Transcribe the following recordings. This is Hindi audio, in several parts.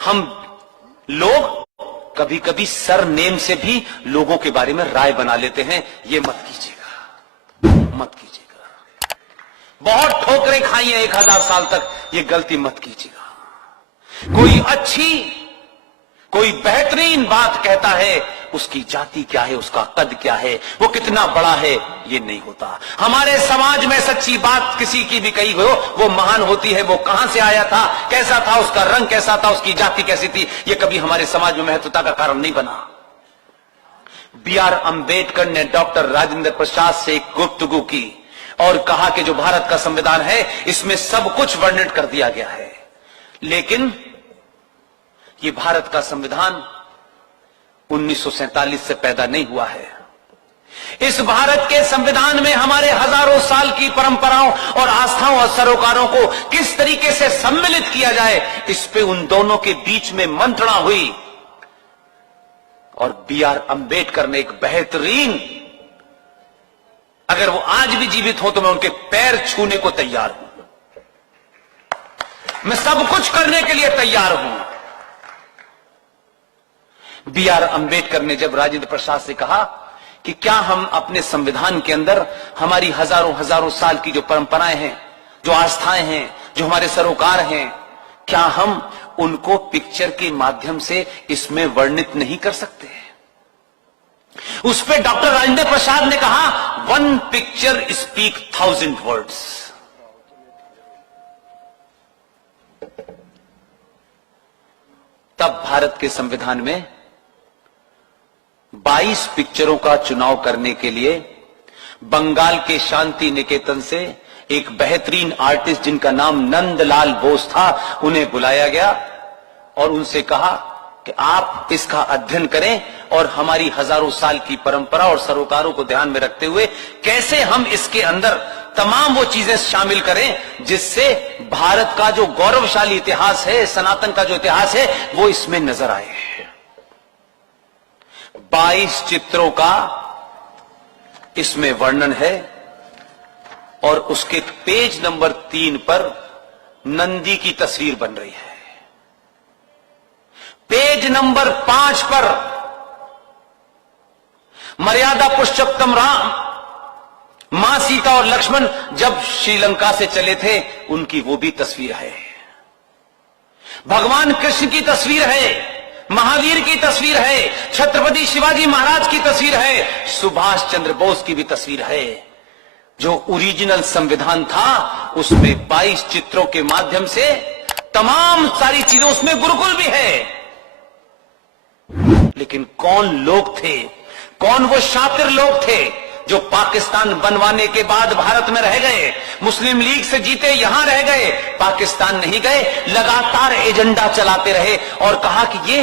हम लोग कभी कभी सर नेम से भी लोगों के बारे में राय बना लेते हैं। ये मत कीजिएगा, मत कीजिएगा। बहुत ठोकरें खाई हैं 1000 साल तक, ये गलती मत कीजिएगा। कोई अच्छी, कोई बेहतरीन बात कहता है, उसकी जाति क्या है, उसका कद क्या है, वो कितना बड़ा है, ये नहीं होता। हमारे समाज में सच्ची बात किसी की भी कही हो, वो महान होती है। वो कहां से आया था, कैसा था, उसका रंग कैसा था, उसकी जाति कैसी थी, ये कभी हमारे समाज में महत्वता का कारण नहीं बना। B.R. अम्बेडकर ने डॉक्टर राजेंद्र प्रसाद से एक गुफ्तगू की और कहा कि जो भारत का संविधान है, इसमें सब कुछ वर्णित कर दिया गया है, लेकिन ये भारत का संविधान 1947 से पैदा नहीं हुआ है। इस भारत के संविधान में हमारे हजारों साल की परंपराओं और आस्थाओं और सरोकारों को किस तरीके से सम्मिलित किया जाए, इस पे उन दोनों के बीच में मंत्रणा हुई। और B.R. अम्बेडकर ने एक बेहतरीन, अगर वो आज भी जीवित हो तो मैं उनके पैर छूने को तैयार हूं, मैं सब कुछ करने के लिए तैयार हूं। B.R. अम्बेडकर ने जब राजेंद्र प्रसाद से कहा कि क्या हम अपने संविधान के अंदर हमारी हजारों साल की जो परंपराएं हैं, जो आस्थाएं हैं, जो हमारे सरोकार हैं, क्या हम उनको पिक्चर के माध्यम से इसमें वर्णित नहीं कर सकते? उस पे डॉक्टर राजेंद्र प्रसाद ने कहा, 1 पिक्चर स्पीक 1000 वर्ड्स। तब भारत के संविधान में 22 पिक्चरों का चुनाव करने के लिए बंगाल के शांति निकेतन से एक बेहतरीन आर्टिस्ट जिनका नाम नंदलाल बोस था, उन्हें बुलाया गया और उनसे कहा कि आप इसका अध्ययन करें और हमारी हजारों साल की परंपरा और सरोकारों को ध्यान में रखते हुए कैसे हम इसके अंदर तमाम वो चीजें शामिल करें जिससे भारत का जो गौरवशाली इतिहास है, सनातन का जो इतिहास है, वो इसमें नजर आए। 22 चित्रों का इसमें वर्णन है और उसके पेज नंबर 3 पर नंदी की तस्वीर बन रही है। पेज नंबर 5 पर मर्यादा पुरुषोत्तम राम, मां सीता और लक्ष्मण जब श्रीलंका से चले थे, उनकी वो भी तस्वीर है। भगवान कृष्ण की तस्वीर है, महावीर की तस्वीर है, छत्रपति शिवाजी महाराज की तस्वीर है, सुभाष चंद्र बोस की भी तस्वीर है। जो ओरिजिनल संविधान था उसमें 22 चित्रों के माध्यम से तमाम सारी चीजें, उसमें गुरुकुल भी है। लेकिन कौन लोग थे, कौन वो शातिर लोग थे जो पाकिस्तान बनवाने के बाद भारत में रह गए, मुस्लिम लीग से जीते यहां रह गए, पाकिस्तान नहीं गए, लगातार एजेंडा चलाते रहे और कहा कि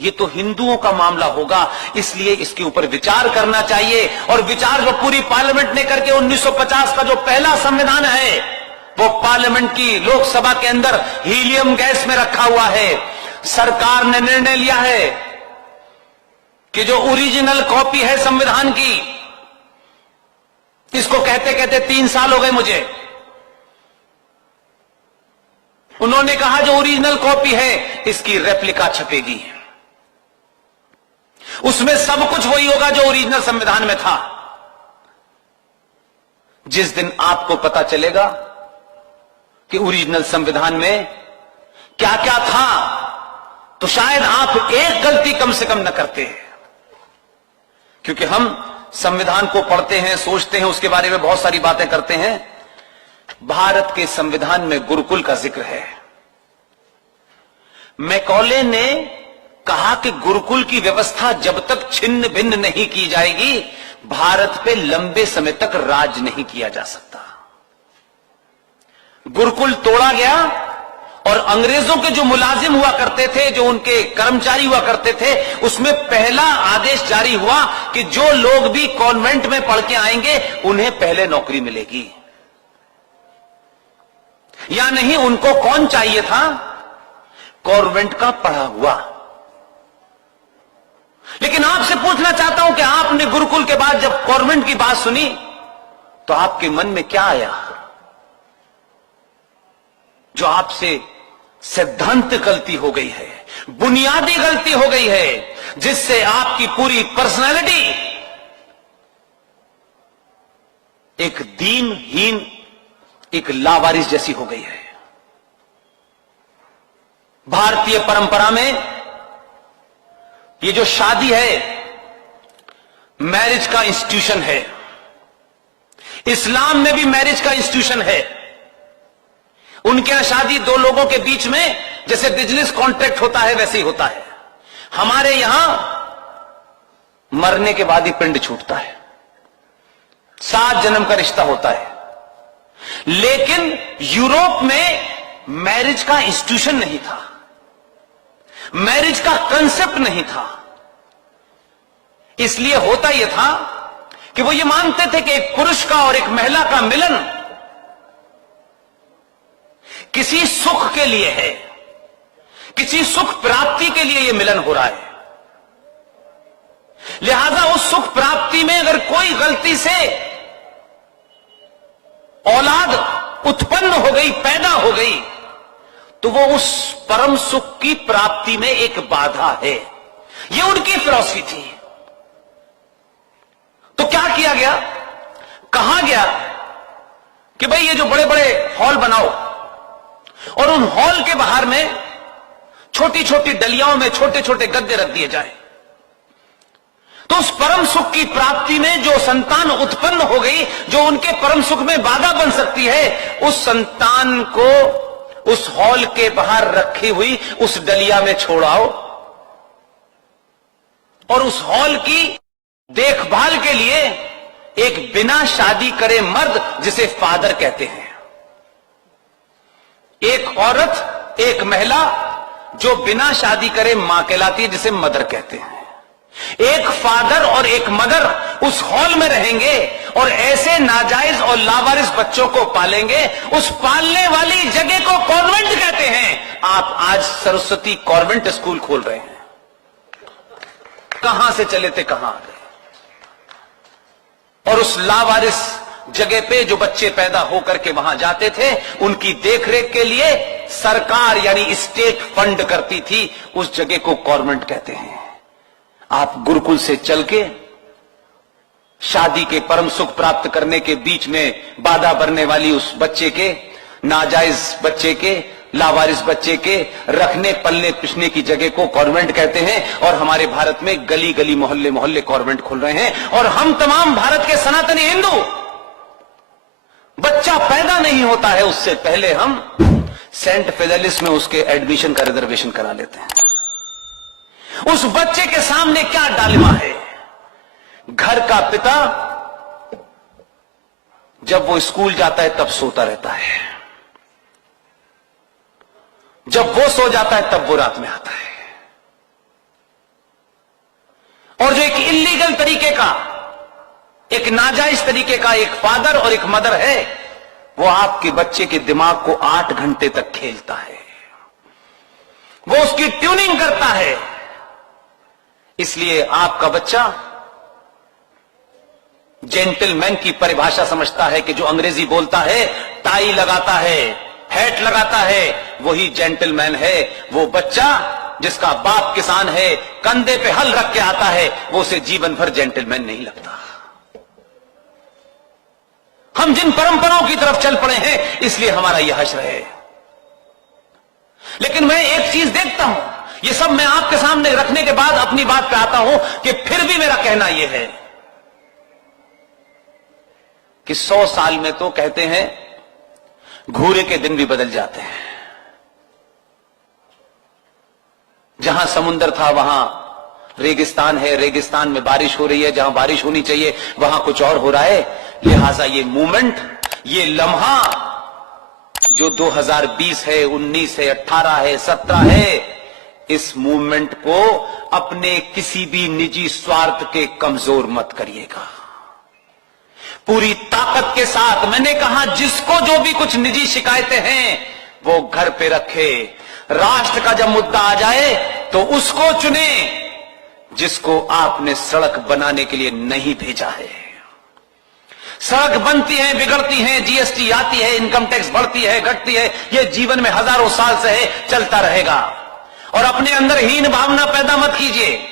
ये तो हिंदुओं का मामला होगा, इसलिए इसके ऊपर विचार करना चाहिए। और विचार जो पूरी पार्लियामेंट ने करके 1950 का जो पहला संविधान है, वो पार्लियामेंट की लोकसभा के अंदर हीलियम गैस में रखा हुआ है। सरकार ने निर्णय लिया है कि जो ओरिजिनल कॉपी है संविधान की, इसको कहते कहते 3 साल हो गए मुझे, उन्होंने कहा जो ओरिजिनल कॉपी है इसकी रेप्लिका छपेगी, उसमें सब कुछ वही होगा जो ओरिजिनल संविधान में था। जिस दिन आपको पता चलेगा कि ओरिजिनल संविधान में क्या क्या था, तो शायद आप एक गलती कम से कम न करते। क्योंकि हम संविधान को पढ़ते हैं, सोचते हैं, उसके बारे में बहुत सारी बातें करते हैं। भारत के संविधान में गुरुकुल का जिक्र है। मैकॉले ने कहा कि गुरुकुल की व्यवस्था जब तक छिन्न भिन्न नहीं की जाएगी, भारत पे लंबे समय तक राज नहीं किया जा सकता। गुरुकुल तोड़ा गया और अंग्रेजों के जो मुलाजिम हुआ करते थे, जो उनके कर्मचारी हुआ करते थे, उसमें पहला आदेश जारी हुआ कि जो लोग भी कॉन्वेंट में पढ़ के आएंगे उन्हें पहले नौकरी मिलेगी। या नहीं, उनको कौन चाहिए था? कॉन्वेंट का पढ़ा हुआ। लेकिन आपसे पूछना चाहता हूं कि आपने गुरुकुल के बाद जब कॉन्वेंट की बात सुनी तो आपके मन में क्या आया? जो आपसे सिद्धांत गलती हो गई है, बुनियादी गलती हो गई है, जिससे आपकी पूरी पर्सनैलिटी एक दीनहीन, एक लावारिस जैसी हो गई है। भारतीय परंपरा में ये जो शादी है मैरिज का इंस्टीट्यूशन है, इस्लाम में भी मैरिज का इंस्टीट्यूशन है। उनके यहां शादी दो लोगों के बीच में जैसे बिजनेस कॉन्ट्रैक्ट होता है वैसे ही होता है। हमारे यहां मरने के बाद ही पिंड छूटता है, 7 जन्म का रिश्ता होता है। लेकिन यूरोप में मैरिज का इंस्टीट्यूशन नहीं था, मैरिज का कंसेप्ट नहीं था। इसलिए होता यह था कि वो ये मानते थे कि एक पुरुष का और एक महिला का मिलन किसी सुख के लिए है, किसी सुख प्राप्ति के लिए यह मिलन हो रहा है। लिहाजा उस सुख प्राप्ति में अगर कोई गलती से औलाद उत्पन्न हो गई, पैदा हो गई, तो वो उस परम सुख की प्राप्ति में एक बाधा है। ये उनकी फिलॉसफी थी। तो क्या किया गया, कहा गया कि भाई ये जो बड़े बड़े हॉल बनाओ और उन हॉल के बाहर में छोटी छोटी डलियाओं में छोटे छोटे गद्दे रख दिए जाए, तो उस परम सुख की प्राप्ति में जो संतान उत्पन्न हो गई, जो उनके परम सुख में बाधा बन सकती है, उस संतान को उस हॉल के बाहर रखी हुई उस डलिया में छोड़ाओ और उस हॉल की देखभाल के लिए एक बिना शादी करे मर्द, जिसे फादर कहते हैं, एक औरत, एक महिला जो बिना शादी करे मां कहलाती है, जिसे मदर कहते हैं। एक फादर और एक मदर उस हॉल में रहेंगे और ऐसे नाजायज और लावारिस बच्चों को पालेंगे। उस पालने वाली जगह को कॉन्वेंट कहते हैं। आप आज सरस्वती कॉन्वेंट स्कूल खोल रहे हैं, कहां से चले थे कहां आ गए। और उस लावारिस जगह पे जो बच्चे पैदा होकर के वहां जाते थे, उनकी देखरेख के लिए सरकार यानी स्टेट फंड करती थी। उस जगह को कॉन्वेंट कहते हैं। आप गुरुकुल से चल के शादी के परम सुख प्राप्त करने के बीच में बाधा बनने वाली उस बच्चे के, नाजायज बच्चे के, लावारिस बच्चे के रखने पलने पिसने की जगह को कॉन्वेंट कहते हैं। और हमारे भारत में गली गली मोहल्ले मोहल्ले कॉन्वेंट खुल रहे हैं। और हम तमाम भारत के सनातनी हिंदू, बच्चा पैदा नहीं होता है उससे पहले हम सेंट फिडेलिस में उसके एडमिशन का रिजर्वेशन करा लेते हैं। उस बच्चे के सामने क्या डालिमा है। घर का पिता जब वो स्कूल जाता है तब सोता रहता है, जब वो सो जाता है तब वो रात में आता है। और जो एक इल्लीगल तरीके का, एक नाजायज तरीके का एक फादर और एक मदर है, वो आपके बच्चे के दिमाग को 8 घंटे तक खेलता है, वो उसकी ट्यूनिंग करता है। इसलिए आपका बच्चा जेंटलमैन की परिभाषा समझता है कि जो अंग्रेजी बोलता है, टाई लगाता है, हैट लगाता है, वही जेंटलमैन है। वो बच्चा जिसका बाप किसान है, कंधे पे हल रख के आता है, वो उसे जीवन भर जेंटलमैन नहीं लगता। हम जिन परंपराओं की तरफ चल पड़े हैं, इसलिए हमारा यह हश्र है। लेकिन मैं एक चीज देखता हूं, ये सब मैं आपके सामने रखने के बाद अपनी बात पे आता हूं कि फिर भी मेरा कहना यह है कि 100 साल में तो कहते हैं घूरे के दिन भी बदल जाते हैं। जहां समुंदर था वहां रेगिस्तान है, रेगिस्तान में बारिश हो रही है, जहां बारिश होनी चाहिए वहां कुछ और हो रहा है। लिहाजा ये मूवमेंट, ये लम्हा जो 2020 है, 19 है, 18 है, 17 है, इस मूवमेंट को अपने किसी भी निजी स्वार्थ के कमजोर मत करिएगा। पूरी ताकत के साथ, मैंने कहा जिसको जो भी कुछ निजी शिकायतें हैं वो घर पे रखे। राष्ट्र का जब मुद्दा आ जाए तो उसको चुने जिसको आपने सड़क बनाने के लिए नहीं भेजा है। सड़क बनती है, बिगड़ती है, जीएसटी आती है, इनकम टैक्स बढ़ती है, घटती है, ये जीवन में हजारों साल से है, चलता रहेगा। और अपने अंदर हीन भावना पैदा मत कीजिए।